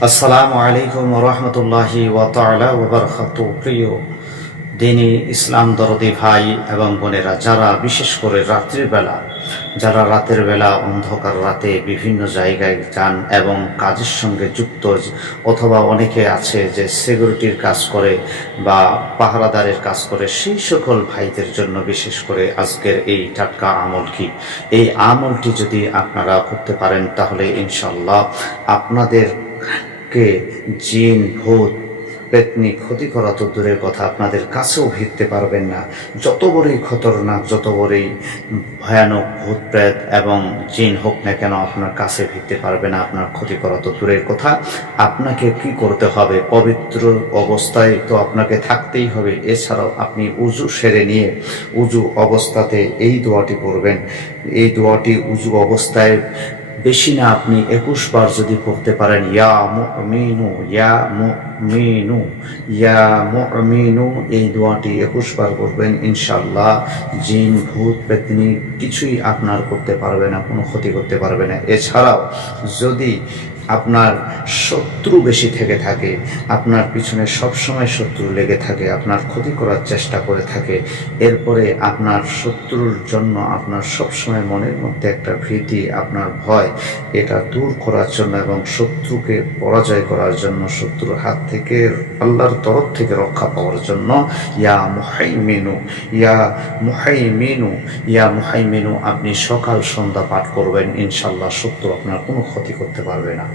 আসসালামু আলাইকুম রহমতুল্লাহি ওয়া তাআলা ওয়া বারাকাতুহু। প্রিয় দিনী ইসলাম দরদি ভাই এবং বোনেরা, যারা বিশেষ করে রাত্রির বেলা, যারা রাতের বেলা অন্ধকার রাতে বিভিন্ন জায়গায় যান এবং কাজের সঙ্গে যুক্ত, অথবা অনেকে আছে যে সিকিউরিটির কাজ করে বা পাহারাদারের কাজ করে, সেই সকল ভাইদের জন্য বিশেষ করে আজকের এই টাটকা আমল কি, এই আমলটি যদি আপনারা করতে পারেন তাহলে ইনশাল্লাহ আপনাদের কে জিন ভূত পেতনি ক্ষতি করা তো দূরের কথা, আপনাদের কাছেও ভিড়তে পারবেন না। যত বড়ই খতরনাক, যত বড়ই ভয়ানক ভূত প্রেত এবং জিন হোক না কেন, আপনার কাছে ভিড়তে পারবে না, আপনার ক্ষতি করা তো দূরের কথা। আপনাকে কি করতে হবে? পবিত্র অবস্থায় তো আপনাকে থাকতেই হবে। এছাড়াও আপনি উজু সেরে নিয়ে উজু অবস্থাতে এই দোয়াটি পড়বেন। এই দোয়াটি উজু অবস্থায় বেশি না আপনি 21 বার যদি পড়তে পারেন, ইয়া মুমিনু ইয়া মুমিনু ইয়া মুমিনু, এই দোয়াটি 21 বার পড়বেন, ইনশাআল্লাহ জিন ভূত পেতনি কিছুই আপনার করতে পারবে না, কোনো ক্ষতি করতে পারবে না। এছাড়াও যদি আপনার শত্রু বেশি থেকে থাকে, আপনার পিছনে সবসময় শত্রু লেগে থাকে, আপনার ক্ষতি করার চেষ্টা করে থাকে, এরপরে আপনার শত্রুর জন্য আপনার সবসময় মনের মধ্যে একটা ভীতি, আপনার ভয়, এটা দূর করার জন্য এবং শত্রুকে পরাজয় করার জন্য, শত্রুর হাত থেকে আল্লাহর তরফ থেকে রক্ষা পাওয়ার জন্য ইয়া মুহাইমিনু ইয়া মুহাইমিনু ইয়া মুহাইমিনু আপনি সকাল সন্ধ্যা পাঠ করবেন, ইনশাআল্লাহ শত্রু আপনার কোনো ক্ষতি করতে পারবে না।